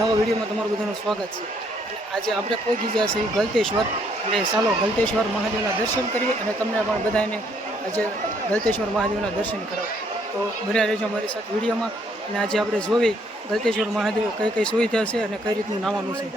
નવા વિડીયોમાં તમારું બધાનું સ્વાગત છે। આજે આપણે પહોંચી ગયા છીએ ગલતેશ્વર, અને ચાલો ગલતેશ્વર મહાદેવના દર્શન કરીએ અને તમને પણ બધાને આજે ગલતેશ્વર મહાદેવના દર્શન કરાવો। તો બન્યા રહેજો અમારી સાથે વિડીયોમાં। અને આજે આપણે જોવી ગલતેશ્વર મહાદેવ કઈ કઈ સુવિધા છે અને કઈ રીતનું નાવાનું છે।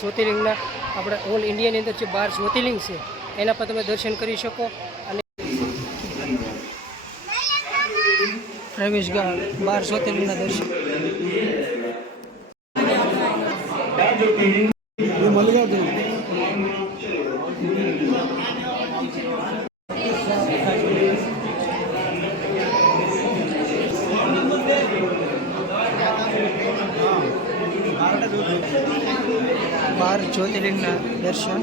જ્યોતિર્લિંગના આપણે ઓલ ઇન્ડિયાની અંદર જે 12 જ્યોતિર્લિંગ છે એના પર તમે દર્શન કરી શકો। અને પ્રવેશ 12 જ્યોતિર્લિંગના દર્શન बार ज्योतिर्लिंग दर्शन।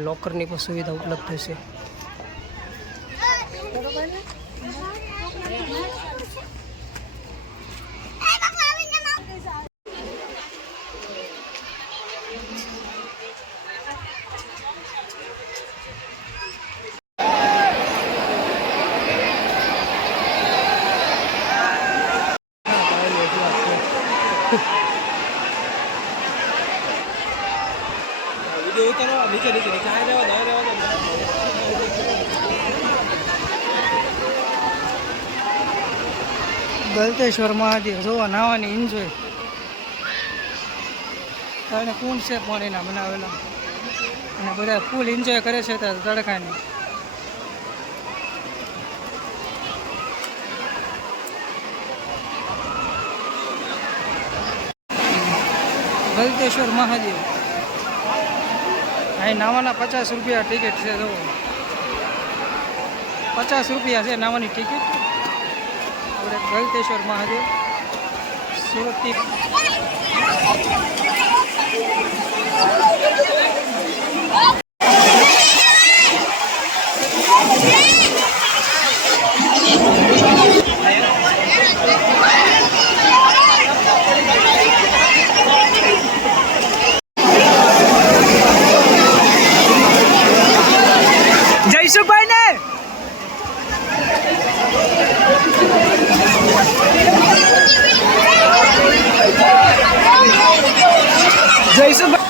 લોકરની પણ સુવિધા ઉપલબ્ધ છે। ગલતેશ્વર મહાદેવ જોવા નાવાની એન્જોય અને કુંડ છે પાણીના બનાવેલા, અને બધા ફૂલ એન્જોય કરે છે તડકાની। ગલતેશ્વર મહાદેવ અહીં નાવાના 50 રૂપિયા ટિકિટ છે। જો 50 રૂપિયા છે નાવાની ટિકિટ। આપણે ગલતેશ્વર મહાદેવ સુરતથી જયસુભાઈ ને જયસુભાઈ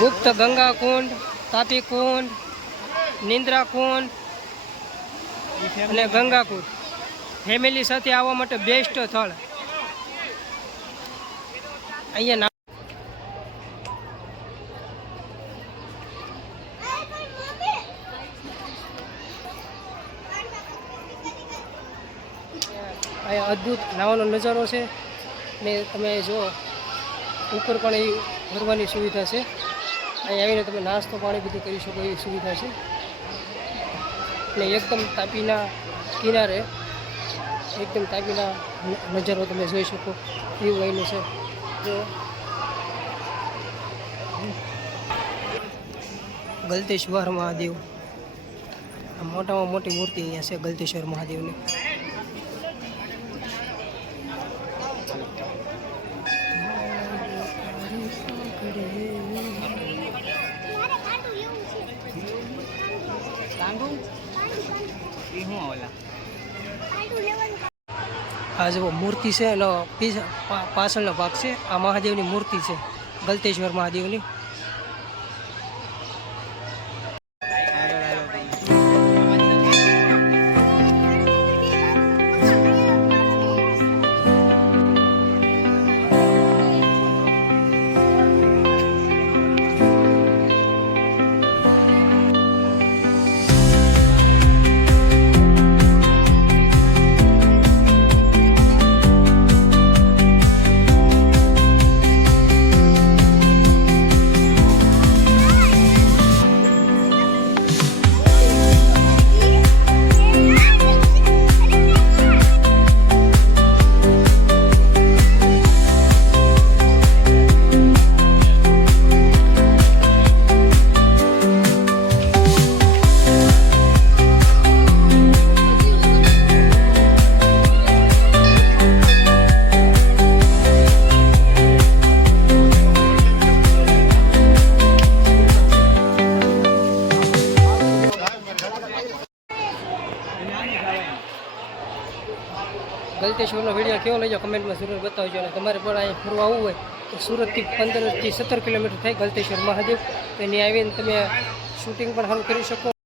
ગુપ્ત ગંગા કુંડ, તાપી કુંડ, નિંદ્રા કુંડ અને ગંગા કુંડ ફેમિલી સાથે આવવા માટે બેસ્ટ સ્થળ। અહીંયા અદ્ભુત નાવાનો નજારો છે ને તમે જો ઉપર પણ એ ભરવાની સુવિધા છે। અહીં આવીને તમે નાસ્તો પાણી બધું કરી શકો એવી સુવિધા છે. અને એકદમ તાપીના કિનારે એકદમ તાપીના નજારો તમે જોઈ શકો એવું અહીંનું છે. જો ગલતેશ્વર મહાદેવ, મોટામાં મોટી મૂર્તિ અહીંયા છે ગલતેશ્વર મહાદેવની. આ જો મૂર્તિ છે એનો પાછળનો ભાગ છે. આ મહાદેવની મૂર્તિ છે ગલતેશ્વર મહાદેવની. ગલતેશ્વરનો વિડીયો કેવો લાગ્યો કમેન્ટમાં જરૂર બતાવજો. અને તમારે પણ અહીંયા ફરવા આવવું હોય તો સુરતથી 15 થી 17 કિલોમીટર થાય ગલતેશ્વર મહાદેવ. તો એની આવીને તમે શૂટિંગ પણ સારું કરી શકો.